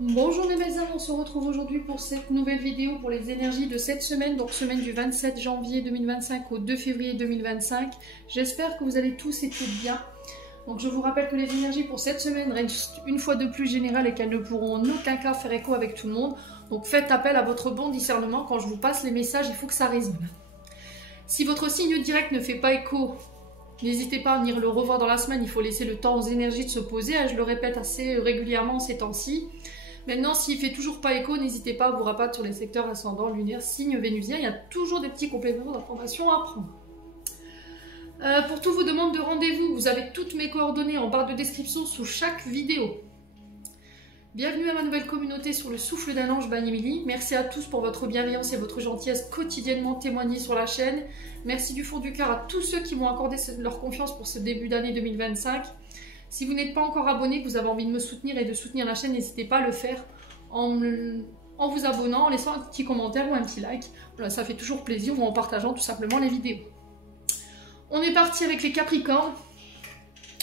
Bonjour mes belles âmes, on se retrouve aujourd'hui pour cette nouvelle vidéo pour les énergies de cette semaine, donc semaine du 27 janvier 2025 au 2 février 2025. J'espère que vous allez tous et toutes bien. Donc je vous rappelle que les énergies pour cette semaine restent une fois de plus générales et qu'elles ne pourront en aucun cas faire écho avec tout le monde. Donc faites appel à votre bon discernement, quand je vous passe les messages, il faut que ça résonne. Si votre signe direct ne fait pas écho, n'hésitez pas à venir le revoir dans la semaine, il faut laisser le temps aux énergies de se poser, je le répète assez régulièrement ces temps-ci. Maintenant, s'il ne fait toujours pas écho, n'hésitez pas à vous rabattre sur les secteurs ascendants, lunaires, signes vénusiens, il y a toujours des petits compléments d'informations à prendre. Pour toutes vos demandes de rendez-vous, vous avez toutes mes coordonnées en barre de description sous chaque vidéo. Bienvenue à ma nouvelle communauté sur le souffle d'un ange by Émilie. Merci à tous pour votre bienveillance et votre gentillesse quotidiennement témoignée sur la chaîne. Merci du fond du cœur à tous ceux qui m'ont accordé leur confiance pour ce début d'année 2025. Si vous n'êtes pas encore abonné, que vous avez envie de me soutenir et de soutenir la chaîne, n'hésitez pas à le faire en vous abonnant, en laissant un petit commentaire ou un petit like. Voilà, ça fait toujours plaisir, ou en partageant tout simplement les vidéos. On est parti avec les Capricornes.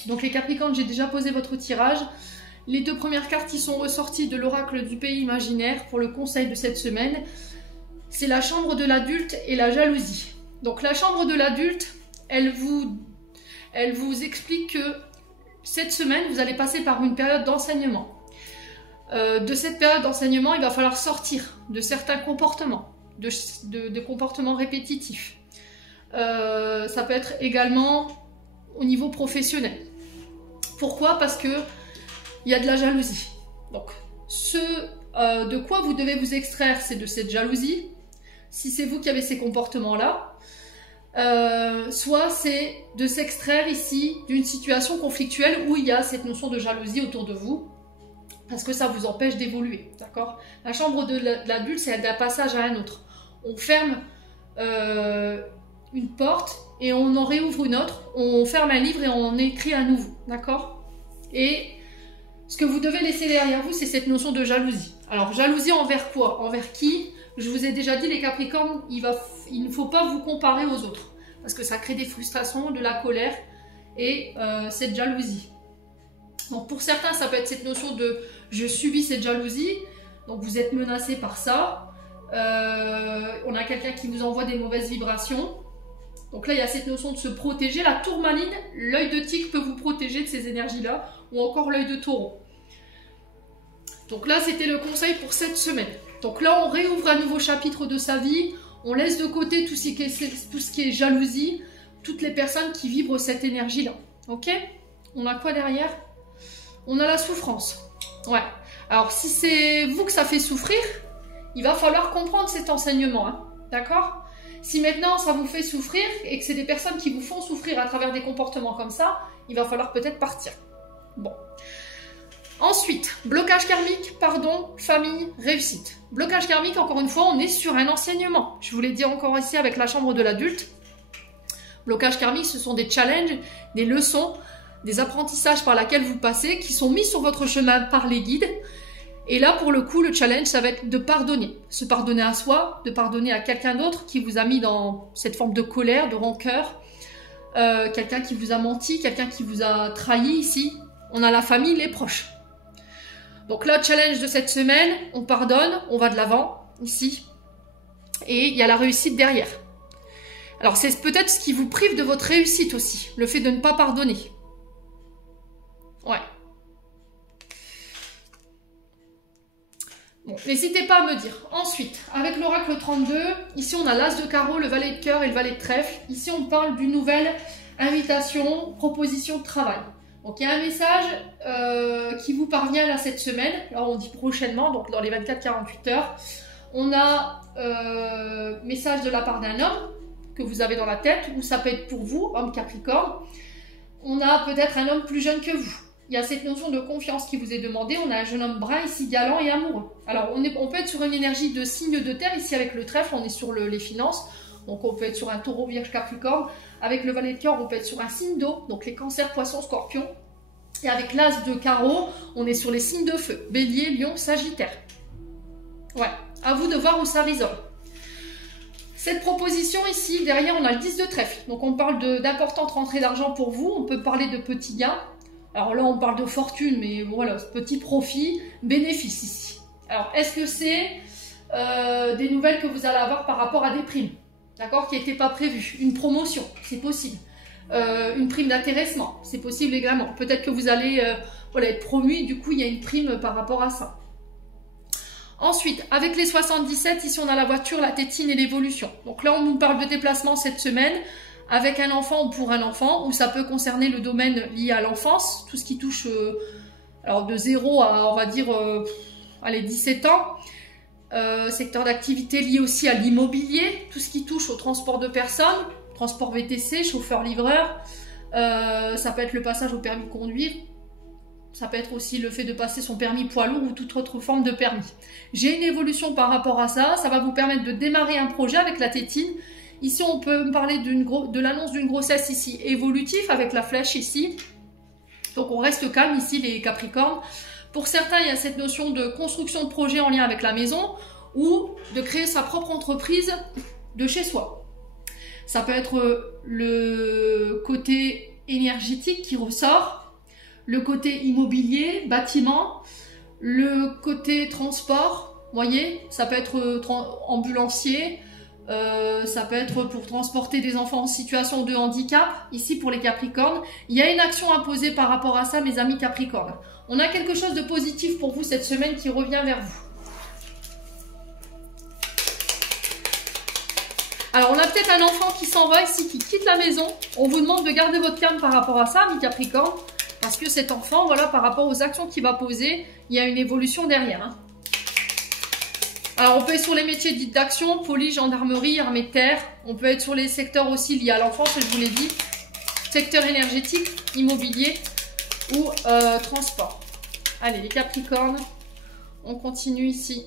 Donc les Capricornes, j'ai déjà posé votre tirage. Les deux premières cartes qui sont ressorties de l'oracle du pays imaginaire pour le conseil de cette semaine, c'est la chambre de l'adulte et la jalousie. Donc la chambre de l'adulte, elle vous explique que cette semaine, vous allez passer par une période d'enseignement. De cette période d'enseignement, il va falloir sortir de certains comportements, de comportements répétitifs. Ça peut être également au niveau professionnel. Pourquoi? Parce que il y a de la jalousie. Donc, de quoi vous devez vous extraire, c'est de cette jalousie. Si c'est vous qui avez ces comportements-là, soit c'est de s'extraire ici d'une situation conflictuelle où il y a cette notion de jalousie autour de vous, parce que ça vous empêche d'évoluer, d'accord? La chambre de l'adulte, c'est d'un passage à un autre. On ferme une porte et on en réouvre une autre, on ferme un livre et on en écrit un nouveau, d'accord? Et ce que vous devez laisser derrière vous, c'est cette notion de jalousie. Alors, jalousie envers quoi? Envers qui? Je vous ai déjà dit, les Capricornes, il ne faut pas vous comparer aux autres. Parce que ça crée des frustrations, de la colère et cette jalousie. Donc, pour certains, ça peut être cette notion de « je subis cette jalousie ». Donc, vous êtes menacé par ça. On a quelqu'un qui vous envoie des mauvaises vibrations. Donc là, il y a cette notion de se protéger. La tourmaline, l'œil de tigre peut vous protéger de ces énergies-là, ou encore l'œil de taureau. Donc là, c'était le conseil pour cette semaine. Donc là, on réouvre un nouveau chapitre de sa vie. On laisse de côté tout ce qui est jalousie, toutes les personnes qui vibrent cette énergie-là. Ok? On a quoi derrière? On a la souffrance. Ouais. Alors, si c'est vous que ça fait souffrir, il va falloir comprendre cet enseignement. Hein, d'accord? Si maintenant ça vous fait souffrir et que c'est des personnes qui vous font souffrir à travers des comportements comme ça, il va falloir peut-être partir. Bon. Ensuite, blocage karmique, pardon, famille, réussite. Blocage karmique, encore une fois, on est sur un enseignement. Je vous l'ai dit encore ici avec la chambre de l'adulte. Blocage karmique, ce sont des challenges, des leçons, des apprentissages par lesquels vous passez qui sont mis sur votre chemin par les guides. Et là, pour le coup, le challenge, ça va être de pardonner. Se pardonner à soi, de pardonner à quelqu'un d'autre qui vous a mis dans cette forme de colère, de rancœur. Quelqu'un qui vous a menti, quelqu'un qui vous a trahi ici. On a la famille, les proches. Donc là, challenge de cette semaine, on pardonne, on va de l'avant, ici. Et il y a la réussite derrière. Alors c'est peut-être ce qui vous prive de votre réussite aussi, le fait de ne pas pardonner. Ouais. Bon, n'hésitez pas à me dire. Ensuite, avec l'oracle 32, ici on a l'as de carreau, le valet de cœur et le valet de trèfle. Ici on parle d'une nouvelle invitation, proposition de travail. Donc il y a un message qui vous parvient là cette semaine. Là on dit prochainement, donc dans les 24-48 heures. On a message de la part d'un homme que vous avez dans la tête, ou ça peut être pour vous, homme Capricorne. On a peut-être un homme plus jeune que vous. Il y a cette notion de confiance qui vous est demandée. On a un jeune homme brun ici, galant et amoureux. Alors, on peut être sur une énergie de signe de terre. Ici, avec le trèfle, on est sur les finances. Donc, on peut être sur un taureau, vierge, capricorne. Avec le valet de cœur, on peut être sur un signe d'eau. Donc, les cancers, poissons, scorpions. Et avec l'as de carreau, on est sur les signes de feu. Bélier, lion, sagittaire. Ouais, à vous de voir où ça résonne. Cette proposition ici, derrière, on a le 10 de trèfle. Donc, on parle d'importantes rentrées d'argent pour vous. On peut parler de petits gains. Alors là, on parle de fortune, mais voilà, petit profit, bénéfice ici. Alors, est-ce que c'est des nouvelles que vous allez avoir par rapport à des primes, d'accord, qui n'étaient pas prévues? Une promotion, c'est possible. Une prime d'intéressement, c'est possible également. Peut-être que vous allez voilà, être promu et du coup, il y a une prime par rapport à ça. Ensuite, avec les 77, ici on a la voiture, la tétine et l'évolution. Donc là, on nous parle de déplacement cette semaine avec un enfant ou pour un enfant, ou ça peut concerner le domaine lié à l'enfance, tout ce qui touche alors de 0 à, on va dire, allez, 17 ans. Secteur d'activité lié aussi à l'immobilier, tout ce qui touche au transport de personnes, transport VTC, chauffeur-livreur. Ça peut être le passage au permis de conduire. Ça peut être aussi le fait de passer son permis poids lourd ou toute autre forme de permis. J'ai une évolution par rapport à ça. Ça va vous permettre de démarrer un projet avec la tétine. Ici, on peut me parler de l'annonce d'une grossesse ici évolutive avec la flèche ici. Donc, on reste calme ici, les Capricornes. Pour certains, il y a cette notion de construction de projet en lien avec la maison ou de créer sa propre entreprise de chez soi. Ça peut être le côté énergétique qui ressort. Le côté immobilier, bâtiment, le côté transport, voyez, ça peut être ambulancier, ça peut être pour transporter des enfants en situation de handicap, ici pour les Capricornes. Il y a une action à poser par rapport à ça, mes amis Capricornes. On a quelque chose de positif pour vous cette semaine qui revient vers vous. Alors, on a peut-être un enfant qui s'en va ici, qui quitte la maison. On vous demande de garder votre calme par rapport à ça, amis Capricornes. Parce que cet enfant, voilà, par rapport aux actions qu'il va poser, il y a une évolution derrière. Hein. Alors, on peut être sur les métiers dits d'action, police, gendarmerie, armée de terre. On peut être sur les secteurs aussi liés à l'enfance, je vous l'ai dit. Secteur énergétique, immobilier ou transport. Allez, les Capricornes, on continue ici.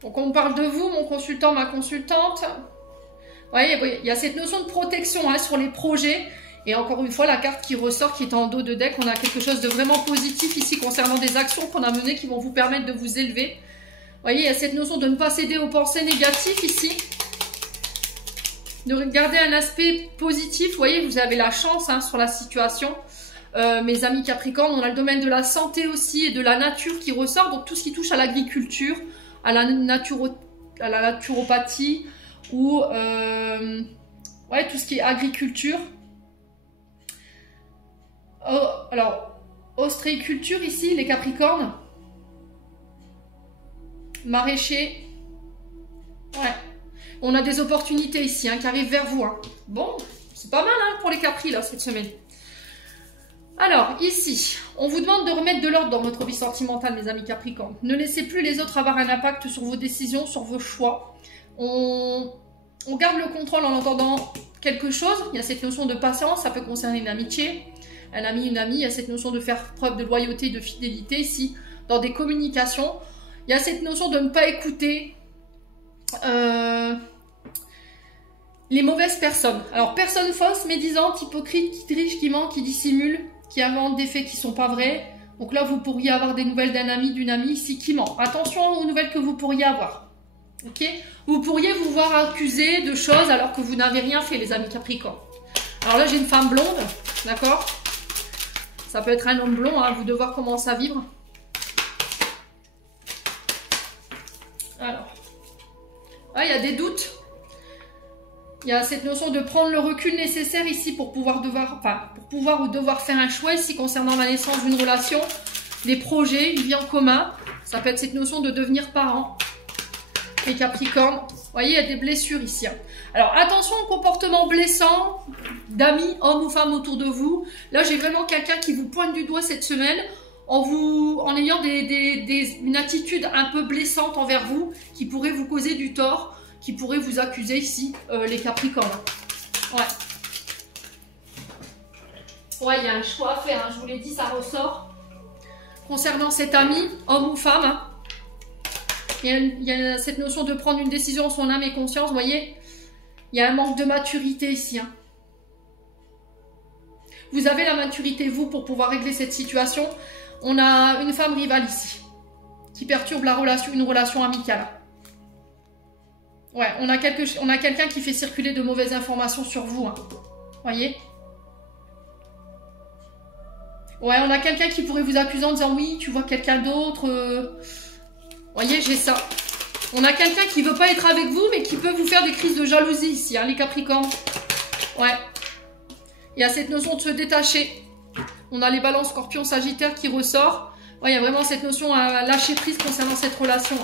Donc, on parle de vous, mon consultant, ma consultante. Vous voyez, il y a cette notion de protection hein, sur les projets. Et encore une fois, la carte qui ressort, qui est en dos de deck, on a quelque chose de vraiment positif ici concernant des actions qu'on a menées qui vont vous permettre de vous élever. Vous voyez, il y a cette notion de ne pas céder aux pensées négatives ici. De regarder un aspect positif. Vous voyez, vous avez la chance hein, sur la situation. Mes amis Capricornes, on a le domaine de la santé aussi et de la nature qui ressort. Donc tout ce qui touche à l'agriculture, à la naturopathie ou ouais, tout ce qui est agriculture. Oh, alors, ostréiculture ici, les Capricornes. Maraîcher. Ouais. On a des opportunités ici hein, qui arrivent vers vous. Hein. Bon, c'est pas mal hein, pour les Capris là, cette semaine. Alors, ici, on vous demande de remettre de l'ordre dans votre vie sentimentale, mes amis Capricornes. Ne laissez plus les autres avoir un impact sur vos décisions, sur vos choix. On garde le contrôle en entendant quelque chose. Il y a cette notion de patience, ça peut concerner une amitié. Un ami, une amie, il y a cette notion de faire preuve de loyauté et de fidélité ici, dans des communications. Il y a cette notion de ne pas écouter les mauvaises personnes. Alors, personnes fausses, médisantes, hypocrites, qui trichent, qui mentent, qui dissimulent, qui inventent des faits qui ne sont pas vrais. Donc là, vous pourriez avoir des nouvelles d'un ami, d'une amie ici qui ment. Attention aux nouvelles que vous pourriez avoir. Ok? Vous pourriez vous voir accusé de choses alors que vous n'avez rien fait, les amis Capricornes. Alors là, j'ai une femme blonde, d'accord? Ça peut être un homme blond, hein, vous devez voir comment ça vibre. Alors, il y a des doutes. Il y a cette notion de prendre le recul nécessaire ici pour pouvoir ou devoir faire un choix ici concernant la naissance d'une relation, des projets, une vie en commun. Ça peut être cette notion de devenir parent. Les Capricornes, vous voyez, il y a des blessures ici. Hein. Alors, attention au comportement blessant d'amis, hommes ou femmes autour de vous. Là, j'ai vraiment quelqu'un qui vous pointe du doigt cette semaine en ayant une attitude un peu blessante envers vous, qui pourrait vous causer du tort, qui pourrait vous accuser ici, les Capricornes. Ouais. Ouais, il y a un choix à faire, hein. Je vous l'ai dit, ça ressort. Concernant cet ami, homme ou femme, hein. Il y a cette notion de prendre une décision en son âme et conscience, vous voyez. Il y a un manque de maturité ici. Hein. Vous avez la maturité, vous, pour pouvoir régler cette situation. On a une femme rivale ici, qui perturbe une relation amicale. Ouais, on a quelqu'un qui fait circuler de mauvaises informations sur vous. Hein. Voyez. Ouais, on a quelqu'un qui pourrait vous accuser en disant oui, tu vois quelqu'un d'autre. Voyez, j'ai ça. On a quelqu'un qui veut pas être avec vous, mais qui peut vous faire des crises de jalousie ici, hein, les Capricornes. Ouais. Il y a cette notion de se détacher. On a les balances Scorpion, Sagittaire qui ressort. Ouais, il y a vraiment cette notion à lâcher prise concernant cette relation.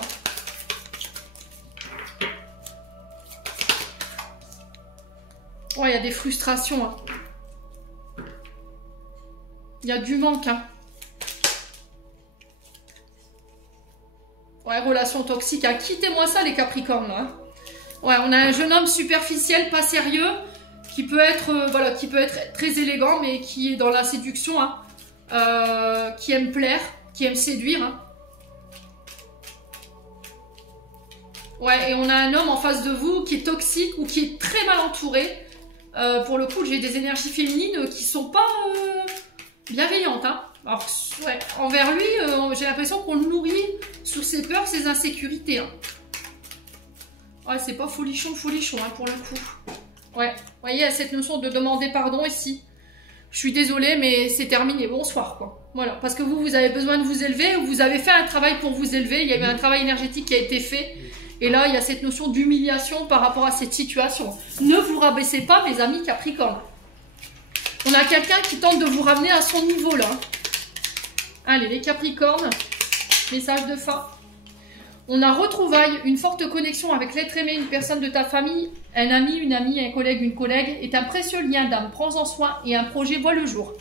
Ouais, il y a des frustrations. Hein. Il y a du manque. Hein. Ouais, relation toxique. Hein. Quittez-moi ça, les Capricornes. Hein. Ouais, on a un jeune homme superficiel, pas sérieux, qui peut être, voilà, qui peut être très élégant, mais qui est dans la séduction, hein. Qui aime plaire, qui aime séduire. Hein. Ouais, et on a un homme en face de vous qui est toxique ou qui est très mal entouré. Pour le coup, j'ai des énergies féminines qui sont pas bienveillantes. Hein. Alors, ouais, envers lui, j'ai l'impression qu'on le nourrit sur ses peurs, ses insécurités. Hein. Ouais, c'est pas folichon, hein, pour le coup. Ouais, vous voyez, il y a cette notion de demander pardon ici. Je suis désolée, mais c'est terminé. Bonsoir, quoi. Voilà, parce que vous avez besoin de vous élever, vous avez fait un travail pour vous élever, il y a eu un travail énergétique qui a été fait. Et là, il y a cette notion d'humiliation par rapport à cette situation. Ne vous rabaissez pas, mes amis Capricornes. On a quelqu'un qui tente de vous ramener à son niveau, là. Allez, les Capricornes, message de fin. On a retrouvailles, une forte connexion avec l'être aimé, une personne de ta famille, un ami, une amie, un collègue, une collègue, est un précieux lien d'âme. Prends-en soin et un projet voit le jour.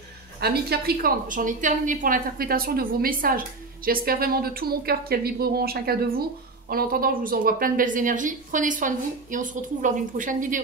Amis Capricorne, j'en ai terminé pour l'interprétation de vos messages. J'espère vraiment de tout mon cœur qu'elles vibreront en chacun de vous. En attendant, je vous envoie plein de belles énergies. Prenez soin de vous et on se retrouve lors d'une prochaine vidéo.